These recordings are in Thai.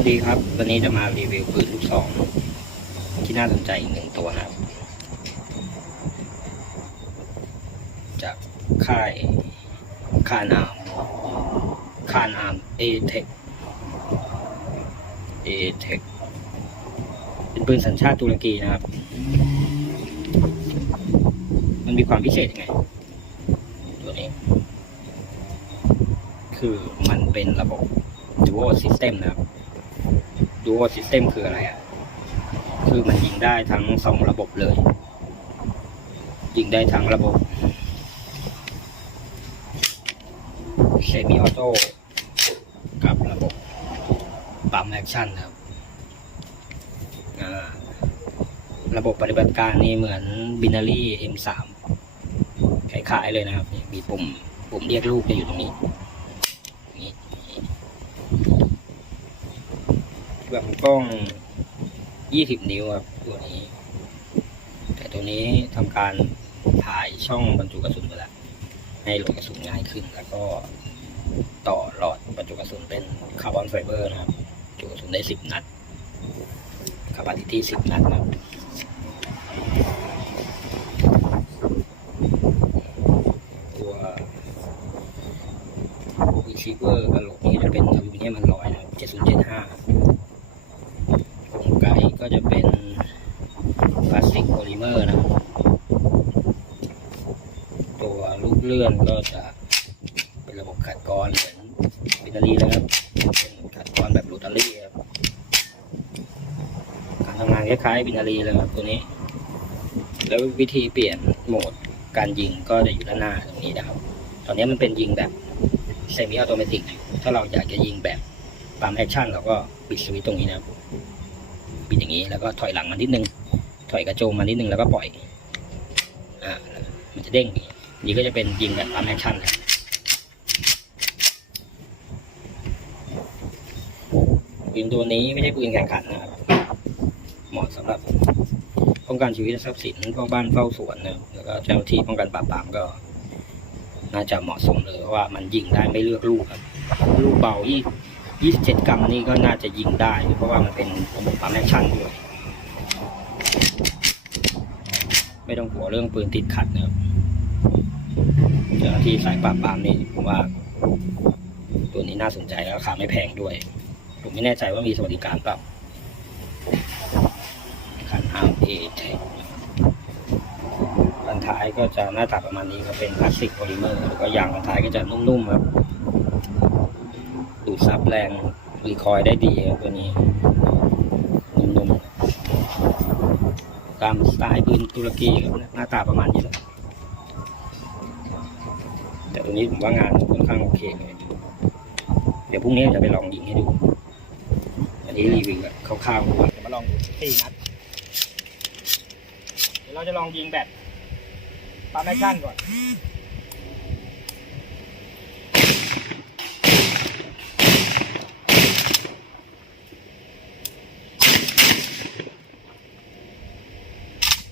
สวัสดีครับ วันนี้จะมารีวิวปืนลูกซอง ที่น่าสนใจอีกหนึ่งตัวนะครับ จากค่ายคานอาร์มคานอาร์มเอเทคเอเทคเป็นปืนสัญชาติตุรกีนะครับ มันมีความพิเศษยังไง ตัวนี้ คือมันเป็นระบบ Dual System นะครับ Dual System คืออะไรอะ คือมันยิงได้ทั้งสองระบบเลย ยิงได้ทั้งระบบ Semi Auto กับระบบปั๊มแอคชั่นนะครับ ระบบปฏิบัติการนี่เหมือน Binary M3 คล้ายๆเลยนะครับ มีปุ่มปุ่มเรียกลูกจะอยู่ตรงนี้ แบบกล้อง 20 นิ้วครับตัวนี้ แต่ตัวนี้ทำการถ่ายช่องบรรจุกระสุนไปแล้วให้โหลดกระสุนง่ายขึ้น แล้วก็ต่อหลอดบรรจุกระสุนเป็นคาร์บอนไฟเบอร์นะครับบรรจุกระสุนได้ 10 นัดคาปาซิตี้ 10 นัดนะครับตัวรีเซิเวอร์กระโหลกนี้จะเป็นอลูมิเนียมมันลอยนะครับ7075 ก็จะเป็นพลาสติกโพลิเมอร์นะครับ ตัวลูกเลื่อนก็จะเป็นระบบขัดกรอนเหมือนบิตเตอรี่แล้วครับ เป็นขัดกรอนแบบโรตารี่ครับ การทำงานคล้ายๆบิตเตอรี่เลยครับตัวนี้ แล้ววิธีเปลี่ยนโหมดการยิงก็จะอยู่ด้านหน้าตรงนี้นะครับ ตอนนี้มันเป็นยิงแบบเซมิออโตเมติก ถ้าเราอยากจะยิงแบบปั๊มแอคชั่นเราก็ปิดสวิตช์ตรงนี้นะครับ ปิดอย่างนี้ แล้วก็ถอยหลังมานิดนึง ถอยกระโจมมานิดนึงแล้วก็ปล่อย อ่า มันจะเด้ง นี่ก็จะเป็นยิงแบบปั๊มแอคชั่นครัปืนตัวนี้ไม่ใช่ปืนแข่งขันนะครับ เหมาะสำหรับป้องกันชีวิตทรัพย์สินพวกบ้านเฝ้าสวนนะแล้วก็เจ้าหน้าที่ป้องกันปราบปรามก็ น่าจะเหมาะสมเลยเพราะว่ามันยิงได้ไม่เลือกลูกครับ ลูกเบาที่ 27 กรัมนี่ก็น่าจะยิงได้ เพราะว่ามันเป็นระบบปั๊มแอคชั่นด้วย ไม่ต้องหัวเรื่องปืนติดขัดนะครับเจ้าหน้าที่สายปราบปรามนี่ผมว่า ตัวนี้น่าสนใจแล้วราคาไม่แพงด้วย ผมไม่แน่ใจว่ามีสวัสดิการเปล่าคันอาร์เอทคันท้ายก็จะหน้าตาประมาณนี้ก็เป็นพลาสติกโพลิเมอร์แล้วก็ยางคันท้ายก็จะนุ่มๆครับ ดูดซับแรงรีคอยได้ดีครับตัวนี้นุ่มๆตามสไตล์ปืนตุรกีครับหน้าตาประมาณนี้แหละแต่ตัวนี้ผมว่างานค่อนข้างโอเคเลยเดี๋ยวพรุ่งนี้จะไปลองยิงให้ดู อันนี้รีวิวแบบคร่าวๆก่อนจะมาลองดูสี่นัดเดี๋ยวเราจะลองยิงแบบปั๊มแอคชั่นก่อน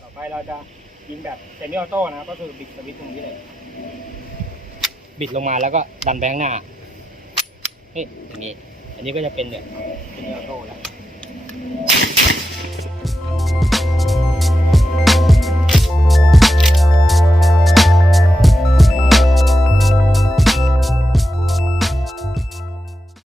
ต่อไป เราจะยิงแบบเซมิออโต้นะครับ ก็คือบิดสวิตช์ตรงนี้เลย บิดลงมาแล้วก็ดันไปข้างหน้าเฮ้ยอย่างนี้ อันนี้ก็จะเป็นเนี่ยเซมิออโต้แล้ว